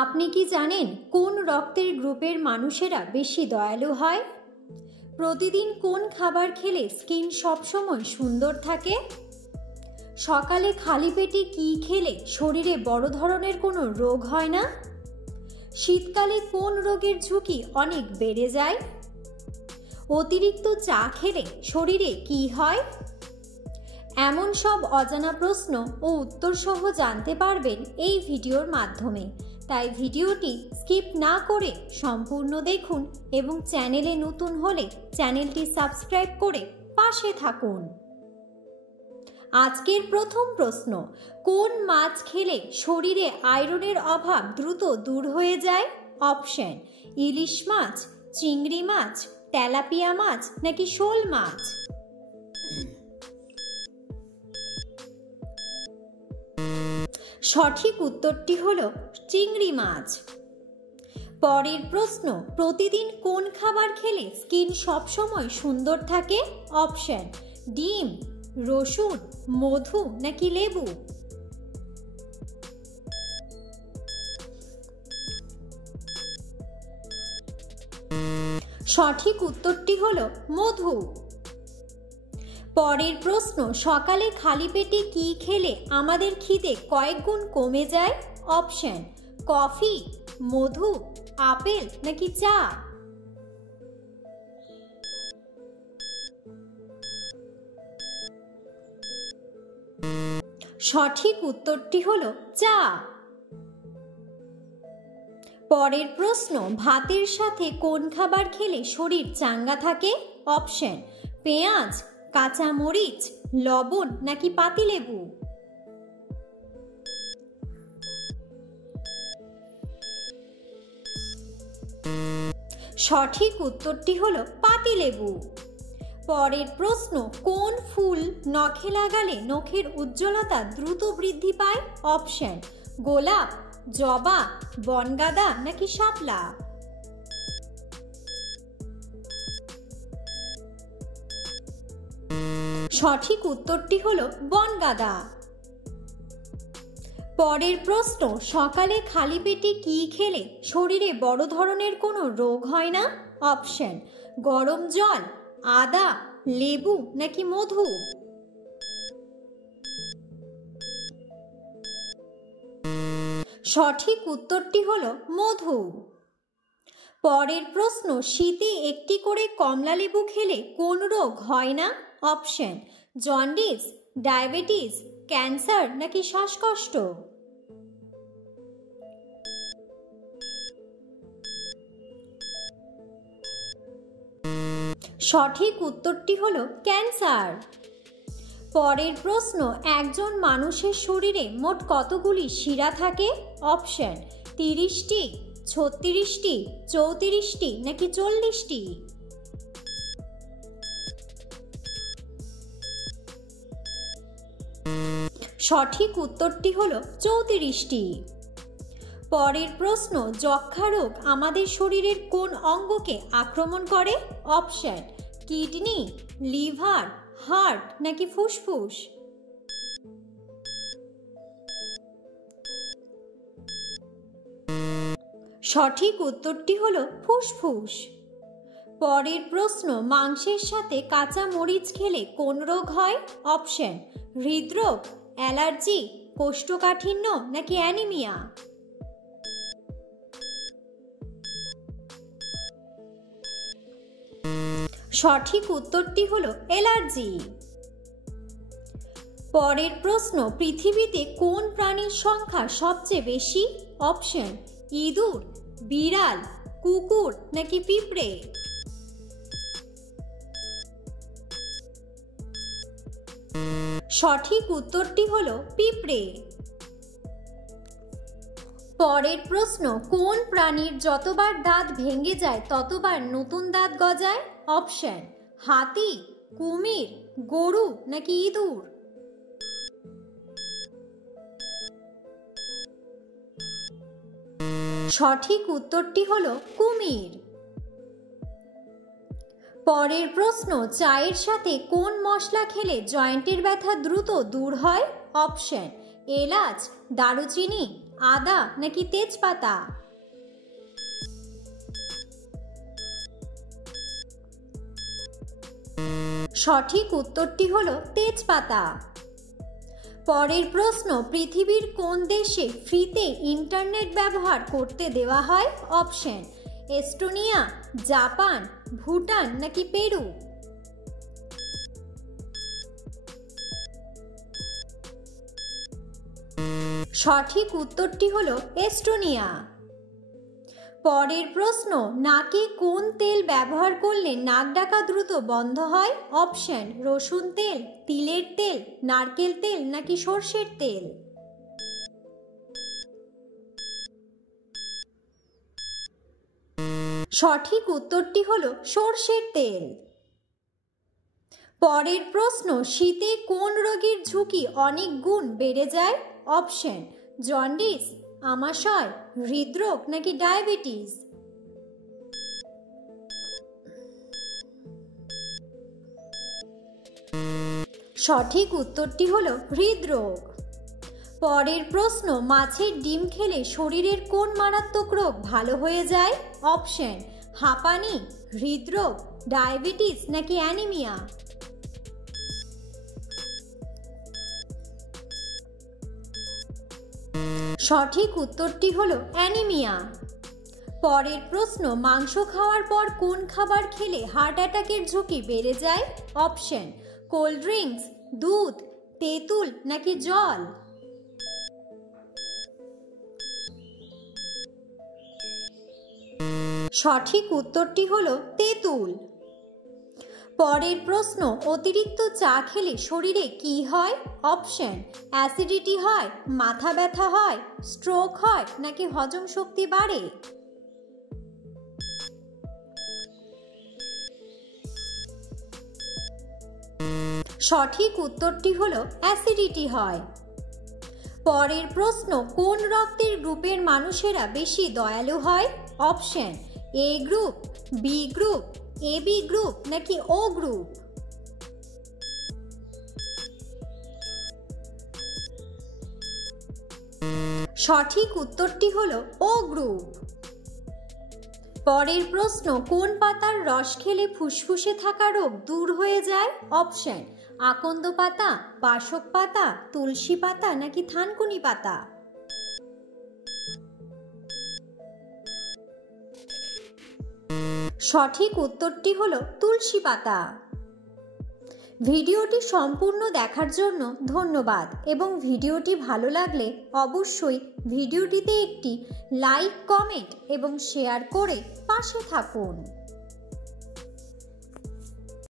আপনি কি জানেন কোন রক্তের গ্রুপের মানুষেরা বেশি দয়ালু হয়? প্রতিদিন কোন খাবার খেলে স্কিন সবসময় সুন্দর থাকে? সকালে খালি পেটে কি খেলে শরীরে বড় ধরনের কোনো রোগ হয় না? শীতকালে কোন রোগের ঝুঁকি অনেক বেড়ে যায়? অতিরিক্ত চা খেলে শরীরে কি হয়? এমন সব অজানা প্রশ্ন ও উত্তর সহ জানতে পারবেন এই ভিডিওর মাধ্যমে। তাই ভিডিওটি স্কিপ না করে সম্পূর্ণ দেখুন এবং চ্যানেলে নতুন হলে চ্যানেলটি সাবস্ক্রাইব করে পাশে থাকুন। আজকের প্রথম প্রশ্ন, কোন মাছ খেলে শরীরে আয়রনের অভাব দ্রুত দূর হয়ে যায়? অপশন: ইলিশ মাছ, চিংড়ি মাছ, তেলাপিয়া মাছ নাকি শোল মাছ? সঠিক উত্তরটি হলো চিংড়ি মাছ। পরের প্রশ্ন, প্রতিদিন কোন খাবার খেলে স্কিন সবসময় সুন্দর থাকে? অপশন: ডিম, রসুন, মধু নাকি লেবু? সঠিক উত্তরটি হলো মধু। পরের প্রশ্ন, সকালে খালি পেটে কি খেলে আমাদের খিদে কয়েক গুণ কমে যায়? অপশন: কফি, মধু, আপেল নাকি চা? সঠিক উত্তরটি হলো চা। পরের প্রশ্ন, ভাতের সাথে কোন খাবার খেলে শরীর চাঙ্গা থাকে? অপশন: পেঁয়াজ, কাঁচা মরিচ, লবণ নাকি পাতিলেবু? সঠিক উত্তরটি হলো পাতিলেবু। পরের প্রশ্ন, কোন ফুল নখে লাগালে নখের উজ্জ্বলতা দ্রুত বৃদ্ধি পায়? অপশন: গোলাপ, জবা, বনগাঁদা নাকি শাপলা? সঠিক উত্তরটি হলো বনগাঁদা। পরের প্রশ্ন, সকালে খালি পেটে কি খেলে শরীরে বড় ধরনের কোনো রোগ হয় না? অপশন: গরম জল, আদা, লেবু নাকি মধু? সঠিক উত্তরটি হলো মধু। পরের প্রশ্ন, শীতে একটি করে কমলা লেবু খেলে কোন রোগ হয় না? অপশন: জন্ডিস, ডায়াবেটিস, ক্যান্সার নাকি শ্বাসকষ্ট? সঠিক উত্তরটি হলো ক্যান্সার। পরের প্রশ্ন, একজন মানুষের শরীরে মোট কতগুলি শিরা থাকে? অপশন: 30টি, 36টি, 34টি নাকি 40টি? সঠিক উত্তরটি হলো 34টি। পরের প্রশ্ন, যক্ষ্মা রোগ আমাদের শরীরের কোন অঙ্গকে আক্রমণ করে? অপশন: কিডনি, লিভার, হার্ট নাকি ফুসফুস? সঠিক উত্তরটি হলো ফুসফুস। পরের প্রশ্ন, মাংসের সাথে কাঁচা মরিচ খেলে কোন রোগ হয়? অপশন: হৃদরোগ, অ্যালার্জি, কোষ্ঠকাঠিন্য নাকি অ্যানিমিয়া? সঠিক উত্তরটি হলো অ্যালার্জি। পরের প্রশ্ন, পৃথিবীতে কোন প্রাণীর সংখ্যা সবচেয়ে বেশি? অপশন: ইঁদুর, বিড়াল, কুকুর নাকি পিঁপড়ে? সঠিক উত্তরটি হলো পিঁপড়ে। পরের প্রশ্ন, কোন প্রাণীর যতবার দাঁত ভেঙে যায় ততবার নতুন দাঁত গজায়? অপশন: হাতি, কুমির, গরু নাকি ইঁদুর? সঠিক উত্তরটি হলো কুমির। পরের প্রশ্ন, চায়ের সাথে কোন মশলা খেলে জয়েন্টের ব্যথা দ্রুত দূর হয়? অপশন: এলাচ, দারুচিনি, আদা নাকি তেজপাতা? সঠিক উত্তরটি হলো তেজপাতা। পরের প্রশ্ন, পৃথিবীর কোন দেশে ফ্রিতে ইন্টারনেট ব্যবহার করতে দেওয়া হয়? অপশন: এস্টোনিয়া, জাপান, ভুটান নাকি পেরু? সঠিক উত্তরটি হলো এস্টোনিয়া। পরের প্রশ্ন, নাকে কোন তেল ব্যবহার করলে নাক ডাকা দ্রুত বন্ধ হয়? অপশন: রসুন তেল, তিলের তেল, নারকেল তেল নাকি সর্ষের তেল? সঠিক উত্তরটি হলো সর্ষের তেল। পরের প্রশ্ন, শীতে কোন রোগের ঝুঁকি অনেক গুণ বেড়ে যায়? অপশন: জন্ডিস, আমাশয়, হৃদরোগ নাকি ডায়াবেটিস? সঠিক উত্তরটি হলো হৃদরোগ। পরের প্রশ্ন, মাছের ডিম খেলে শরীরের কোন মারাত্মক রোগ ভালো হয়ে যায়? অপশন: হাঁপানি, হৃদরোগ, ডায়াবেটিস নাকি অ্যানিমিয়া? সঠিক উত্তরটি হলো অ্যানিমিয়া। পরের প্রশ্ন, মাংস খাওয়ার পর কোন খাবার খেলে হার্ট অ্যাটাকের ঝুঁকি বেড়ে যায়? অপশন: কোল্ড ড্রিঙ্কস, দুধ, তেঁতুল নাকি জল? সঠিক উত্তরটি হলো তেঁতুল। পরের প্রশ্ন, অতিরিক্ত চা খেলে শরীরে কি হয়? অপশন: অ্যাসিডিটি হয়, মাথা ব্যথা হয়, স্ট্রোক হয় নাকি হজম শক্তি বাড়ে? সঠিক উত্তরটি হলো অ্যাসিডিটি হয়। পরের প্রশ্ন, কোন রক্তের গ্রুপের মানুষেরা বেশি দয়ালু হয়? Option: A group, B group, AB group নাকি ও গ্রুপ? সঠিক উত্তরটি হলো ও গ্রুপ। পরের প্রশ্ন, কোন পাতার রস খেলে ফুসফুসে থাকা রোগ দূর হয়ে যায়? অপশন: আকন্দ পাতা, বাসক পাতা, তুলসী পাতা নাকি থানকুনি পাতা? সঠিক উত্তরটি হলো তুলসী পাতা। ভিডিওটি সম্পূর্ণ দেখার জন্য ধন্যবাদ এবং ভিডিওটি ভালো লাগলে অবশ্যই ভিডিওটিতে একটি লাইক, কমেন্ট এবং শেয়ার করে পাশে থাকুন।